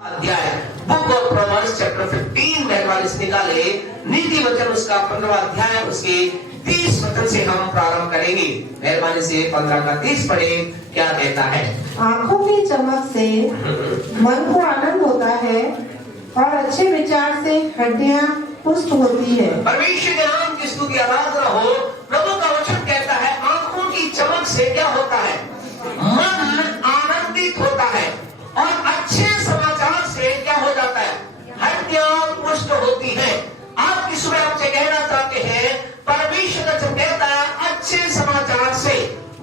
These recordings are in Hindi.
अध्याय बुक ऑफ प्रोवर्ब्स चैप्टर 15 मेहरबानी निकाले नीति वचन उसका 15वां अध्याय उसके 30 वचन से हम प्रारंभ करेंगे। मेहरबानी से 15 का 30 पढ़े, क्या कहता है। आंखों की चमक से मन को आनंद होता है और अच्छे विचार से हड्डियां पुष्ट होती है। परमेश्वर के नाम की स्तुति आराधना हो। प्रभु का वचन कहता है आंखों की चमक से क्या होता है, मन आनंदित होता है और अच्छे समाचार से क्या हो जाता है, हड्डियां पुष्ट होती है। आप किस में आपसे कहना चाहते हैं, परमेश्वर का वचन कहता है अच्छे समाचार से,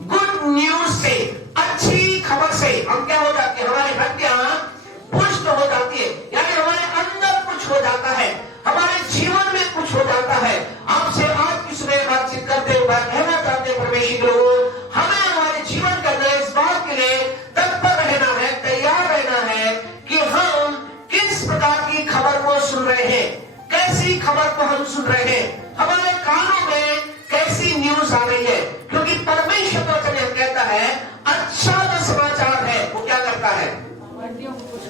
गुड न्यूज से, अच्छी खबर से हम क्या हो जाते हैं, हमारी हड्डियां पुष्ट हो जाती है। यानी हमारे अंदर कुछ हो जाता है, हमारे जीवन में कुछ हो जाता है। आपसे आज किस में बातचीत करते हुए कहना चाहते हैं परमेश्वर को, हमें हमारे जीवन के अंदर इस बात के लिए तत्पर रहना है, तैयार रहना है कि हम किस प्रकार की खबर को सुन रहे हैं, कैसी खबर को हम सुन रहे हैं, हमारे कानों में कैसी न्यूज आ रही है। क्योंकि परमेश्वर का वचन कहता है अच्छा जो समाचार है वो क्या करता है,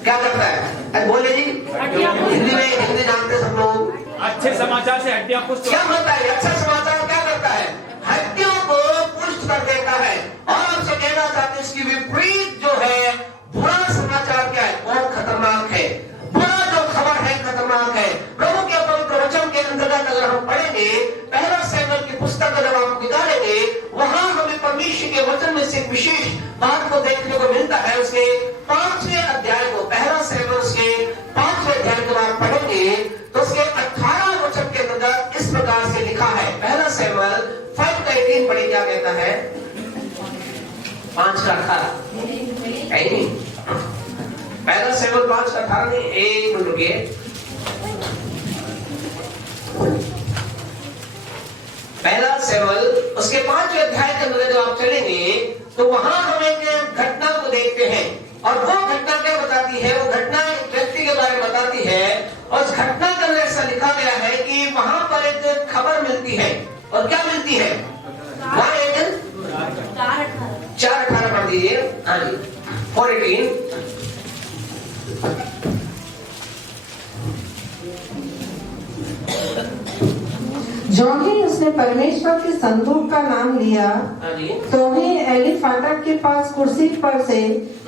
क्या करता है, बोले जी हिंदी में, हिंदी जानते सब लोग। अच्छे समाचार से हड्डियां पुष्ट क्या होता है, अच्छा समाचार क्या करता है, हड्डियों को पुष्ट कर देता है। और आपसे कहना चाहते हैं इसकी विपरीत जो है बुरा समाचार क्या है, बहुत खतरनाक है। बुरा जो खबर है खतरनाक है। प्रभु के पवित्र वचन के अंतर्गत अगर हम पढ़ेंगे, पहला शमूएल की पुस्तक अगर हम निकालेंगे, वहां हमें परमेश्वर के वचन में से एक विशेष बात को देखने को मिलता है। उसके 5वें अध्याय को, पहला शमूएल के 5वें अध्याय को आप पढ़ेंगे तो उसके 18 वचन के अंतर्गत इस प्रकार से लिखा है। पहला शमूएल 5:18 पढ़े, क्या कहता है, 5:18 नहीं, पहला शमूएल 5:18 नहीं, एक मिनट रुकिए। पहला शमूएल उसके 5वें अध्याय के अंदर जब आप चलेंगे तो वहां हम एक घटना को देखते हैं। और वो घटना क्या बताती है, वो घटना एक व्यक्ति के बारे में बताती है। और उस घटना के अंदर ऐसा लिखा गया है कि वहां पर एक खबर मिलती है। और क्या मिलती है, वहां एक 4:18 पढ़ दीजिए। हाँ जी, 4:18। जो ही उसने परमेश्वर के संदूक का नाम लिया, तो ही एली फाटक के पास कुर्सी पर से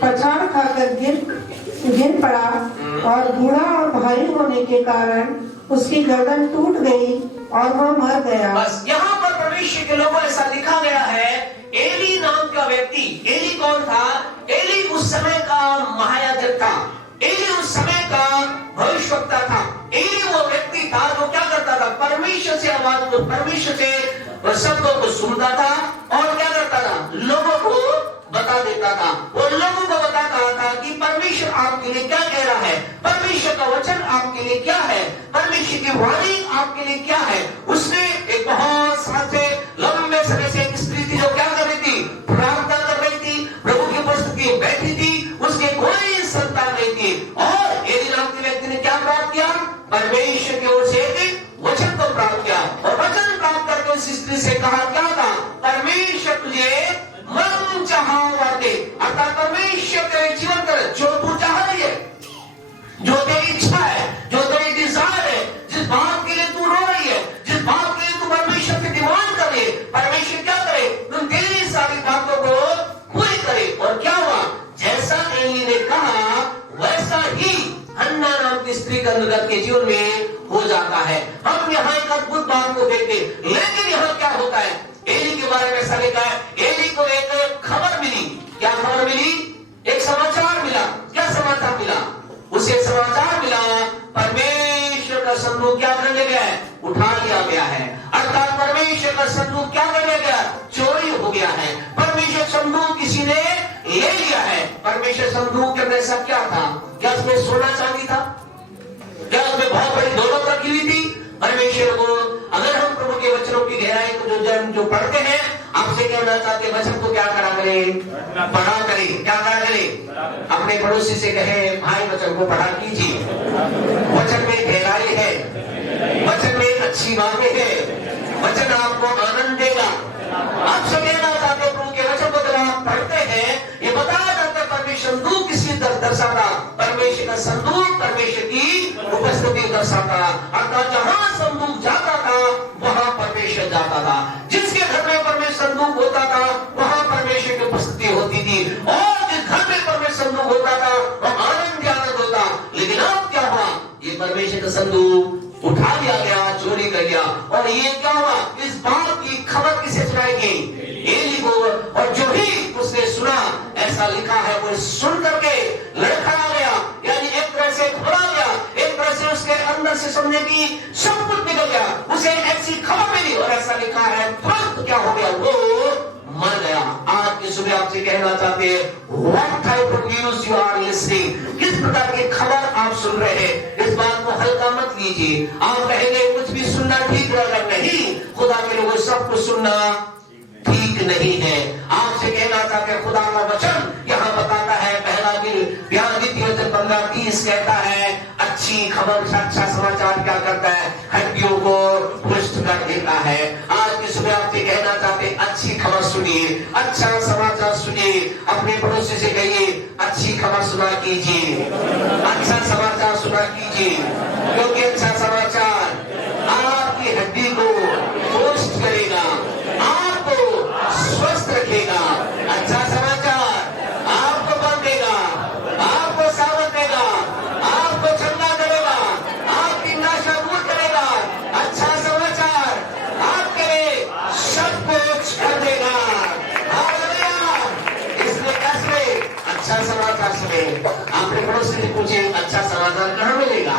पछाड़ खाकर गिर पड़ा और बूढ़ा और भारी होने के कारण उसकी गर्दन टूट गई और वह मर गया। बस यहाँ पर परमेश्वर के लोगों ऐसा लिखा गया है, एली नाम का व्यक्ति। एली कौन था, एली उस समय का महायाजक था, एली उस समय का भविष्यवक्ता था। एली वो व्यक्ति था जो क्या करता था, परमेश्वर से आवाज को, परमेश्वर से शब्दों को सुनता था और क्या करता था, लोगों को बता देता था। वो लोगों को बताता था कि परमेश्वर आपके लिए क्या कह रहा है, परमेश्वर का वचन आपके लिए क्या है, परमेश्वर की वाणी आपके लिए क्या है। उसने एक बहुत साथे लंबे समय से एक स्त्री थी जो क्या कर रही थी, प्रार्थना कर रही थी, प्रभु की उपस्थिति में बैठी थी, उसके कोई संतान नहीं थी। और एली नाम के व्यक्ति ने क्या प्राप्त किया, परमेश्वर की ओर से एक वचन को प्राप्त किया। और वचन प्राप्त करके उस स्त्री से कहा क्या था, परमेश्वर तुझे मन चाहा हुआ दे, अर्थात परमेश्वर तेरे जीवन कर जो तू चाह रही है, जो तेरी इच्छा है, जो तेरी डिजायर है, जिस बात के लिए तू रो रही है, जिस बात के लिए तू परमेश्वर से डिमांड कर रही है, परमेश्वर क्या करे, तुम तेरी सारी बातों को पूरी करे। और क्या हुआ, जैसा एली ने कहा वैसा ही हन्ना नाम की स्त्री का अंतर्गत के जीवन में हो जाता है। हम यहाँ एक अद्भुत बात को देखते, लेकिन यहाँ क्या होता है, एली के बारे में ऐसा लिखा है, एली को एक खबर मिली। क्या खबर मिली, एक समाचार मिला। क्या समाचार मिला, उसे समाचार मिला परमेश्वर का संदूक क्या कर लिया गया है, उठा लिया गया है। अर्थात परमेश्वर का संदूक क्या कर लिया गया, चोरी हो गया है। परमेश्वर संदूक किसी ने ले लिया है। परमेश्वर संदूक के अंदर सब क्या था, क्या उसमें सोना चांदी था, क्या उसमें बहुत बड़ी दौलत रखी हुई थी। परमेश्वर को अगर हम प्रभु के वचनों की गहराई को जो पढ़ते हैं, आपसे कहना चाहते हैं वचन को क्या करा करें, पढ़ा करें। क्या करा करें, अपने पड़ोसी से कहे भाई वचन को पढ़ा कीजिए, वचन में गहराई है, वचन में अच्छी बातें हैं, वचन आपको आनंद देगा। आपसे कहना चाहते हैं प्रभु के वचन को जब आप पढ़ते हैं, ये बताया जाता है परमेश्वर संदूक किसी दर्शाता, परमेश्वर का संदूक दर्शाता, अर्थात जहां संदूक जाता था वहां परमेश्वर जाता था। जिसके घर में परमेश्वर संदूक होता था वहां परमेश्वर की उपस्थिति होती थी, और जिस घर में परमेश्वर संदूक होता था वह आनंद आनंद होता। लेकिन अब क्या हुआ, ये परमेश्वर का संदूक उठा लिया गया, चोरी कर लिया। और ये क्या हुआ, इस बात की खबर किसे सुनाई गई, एली को। और जो भी उसने सुना, ऐसा लिखा है, वो सुन करके लड़खड़ा गया, यानी एक तरह से घबरा गया, एक तरह से उसके अंदर से समझे कि सब कुछ निकल गया, उसे ऐसी खबर मिली। और ऐसा लिखा है तुरंत क्या हो गया, वो मर गया। आज की सुबह आपसे कहना चाहते हैं, what type of news you are listening, किस प्रकार की खबर आप सुन रहे हैं, इस बात को हल्का मत लीजिए। आप कहेंगे कुछ भी सुनना ठीक रहेगा, नहीं, खुदा के लोगों सब कुछ सुनना ठीक नहीं है। आपसे कहना चाहते हैं, खुदा का वचन यहाँ बताता है, पहला दिन द्वितीय वचन 15:30 कहता है, अच्छी खबर, अच्छा समाचार क्या करता है, हड्डियों को पुष्ट कर देता है। आज की सुबह आपसे कहना चाहते हैं, अच्छी खबर सुनिए, अच्छा समाचार सुनिए। अपने पड़ोसी से कहिए, अच्छी खबर सुना कीजिए, अच्छा समाचार सुना कीजिए, क्योंकि अच्छा समाचार आपकी हड्डी को पुष्ट करेगा, आपको स्वस्थ रखेगा। अच्छा समाचार आपको बल देगा, आपको सावध देगा, आपको चंगा करेगा, आपकी निराशा दूर करेगा। अच्छा समाचार आपके लिए सब कुछ कर देगा। हालेलुया। इसलिए कैसे अच्छा समाचार सुने। अपने पड़ोसी से पूछे, अच्छा समाचार कहाँ मिलेगा,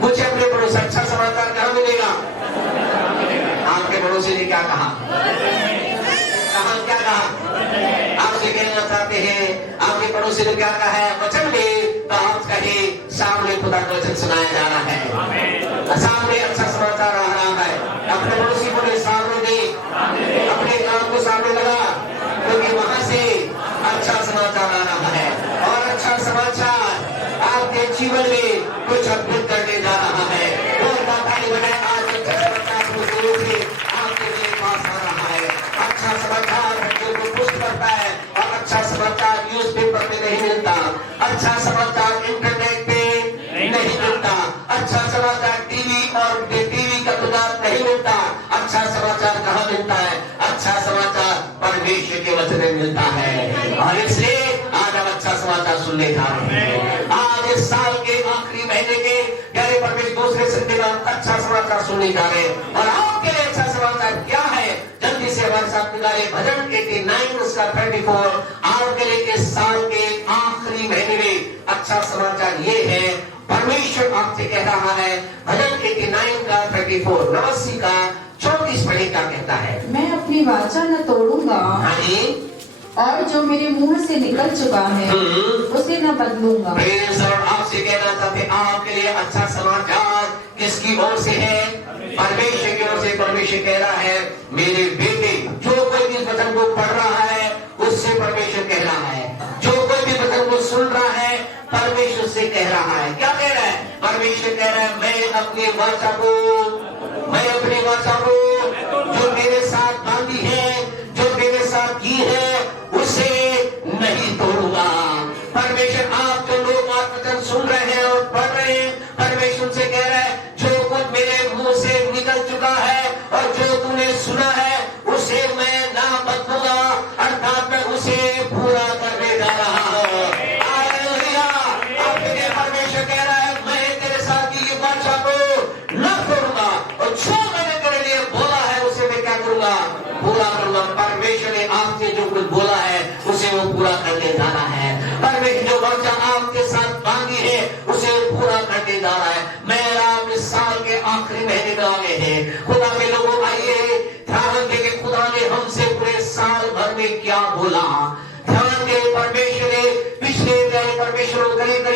पूछे अपने पड़ोसी, अच्छा समाचार कहाँ मिलेगा। आपके पड़ोसी ने क्या कहा, क्या कहा, आपसे कहना चाहते हैं, आपके पड़ोसी ने क्या कहा है, वचन में, तो आप कहे सामने खुदा का वचन सुनाया जा रहा है, सामने अच्छा समाचार आ रहा है। अपने पड़ोसी को सामने दे, अपने काम को सामने लगा, क्योंकि वहां से अच्छा समाचार आ रहा है। और अच्छा समाचार आपके जीवन में कुछ अद्भुत करने जा रहा है। और बताइए बनाए आज आपके मेरे पास आ रहा है। अच्छा समाचार जो पुष्ट करता है, और अच्छा समाचार न्यूज़पेपर में नहीं मिलता, अच्छा समाचार इंटरनेट पे नहीं मिलता, अच्छा समाचार टीवी और टीवी का प्रचार नहीं मिलता। अच्छा समाचार कहाँ मिलता है, अच्छा समाचार परमेश्वर के वचन में मिलता है। और इसलिए आज हम अच्छा समाचार सुनने जा रहे हैं। आज इस साल के आखिरी महीने के प्यारे परमेश्वर दूसरे संडे में अच्छा समाचार सुनने जा रहे हैं। और आपके लिए अच्छा समाचार क्या है, जल्दी से हमारे साथ निकाले भजन 89 उसका 34। आपके लिए इस साल के आखिरी महीने में अच्छा समाचार ये है, परमेश्वर आपसे कह रहा है, भजन 89 का 34, 89 का 34 पढ़े क्या कहता है, मैं अपनी वाचा न तोड़ूंगा, हाँ जी, और जो मेरे मुंह से निकल चुका है उसे न बदलूंगा। और आपसे कहना चाहते, आपके लिए अच्छा समाचार किसकी ओर से है, परमेश्वर की ओर से। परमेश्वर कह रहा है, मेरे बेटे, जो कोई भी वचन को पढ़ रहा है उससे परमेश्वर कह रहा है, जो कोई भी वचन को सुन रहा है परमेश्वर से कह रहा है। क्या कह रहा है, परमेश्वर कह रहा है, मैं अपनी वाचा को जो मेरे साथ बांधी है, जो मेरे साथ की है, उसे नहीं तोड़ूंगा। परमेश्वर, आप जो लोग वचन सुन रहे हैं और पढ़ रहे हैं, परमेश्वर से कह रहा है, जो कुछ मेरे मुंह से निकल चुका है और जो तूने सुना है उसे मैं ना बदलूंगा, अर्थात मैं उसे पूरा करने जा रहा हूँ। हालेलुया। आपके परमेश्वर कह रहा है, मैं तेरे साथ की वाचा को न तोड़ूंगा, और जो मैंने तेरे लिए बोला है उसे मैं क्या करूंगा, पूरा करूंगा। परमेश्वर ने आपसे जो कुछ बोला है उसे वो पूरा करने जा रहा है। परमेश्वर जो वाचा आपके साथ बांधी है उसे पूरा करने जा रहा है। मेरा इस साल के आखिरी महीने में आ गए हैं। खुदा के लोगों, आइए ध्यान देंगे खुदा ने हमसे पूरे साल भर में क्या बोला। ध्यान दे, परमेश्वर ने पिछले परमेश्वर करीब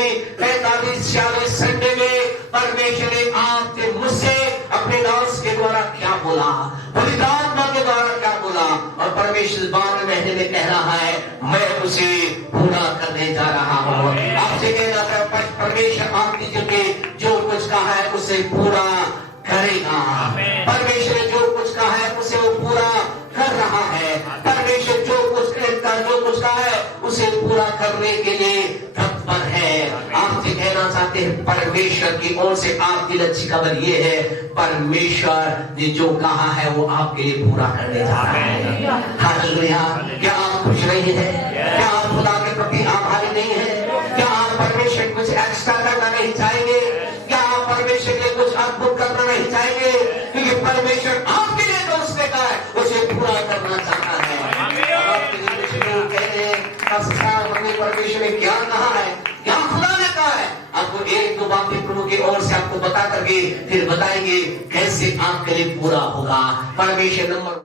45-46 संडे में परमेश्वर ने आपसे मुझसे अपने दास के द्वारा क्या बोला, पवित्र आत्मा के द्वारा क्या बोला, और परमेश्वर 12 महीने में कह रहा है, मैं उसे पूरा करने जा रहा हूँ। आपसे कहना था, परमेश्वर आपकी जगह जो कुछ कहा है उसे पूरा करेगा। परमेश्वर ने जो कुछ कहा है उसे वो पूरा कर रहा है। परमेश्वर जो कुछ कहा है उसे पूरा करने के लिए तत्पर है। आपसे कहना चाहते हैं परमेश्वर की ओर से आपकी अच्छी खबर ये है, परमेश्वर ने जो कहा है वो आपके लिए पूरा करने जा रहा है। हालेलुया। क्या आप खुश नहीं है? क्या आप खुदा के प्रति आभारी नहीं है? क्या आप परमेश्वर कुछ एक्स्ट्रा करना नहीं चाहेंगे? क्या आप परमेश्वर के लिए कुछ अद्भुत करना नहीं चाहेंगे? क्योंकि परमेश्वर आपके लिए जो उसने कहा है उसे पूरा करना चाहता है। हमने परमेश्वर ने क्या कहा है, क्या खुदा ने कहा है, आपको एक दो बातें प्रभु की ओर से आपको बता करके फिर बताएंगे कैसे आपके लिए पूरा होगा। परमेश्वर नंबर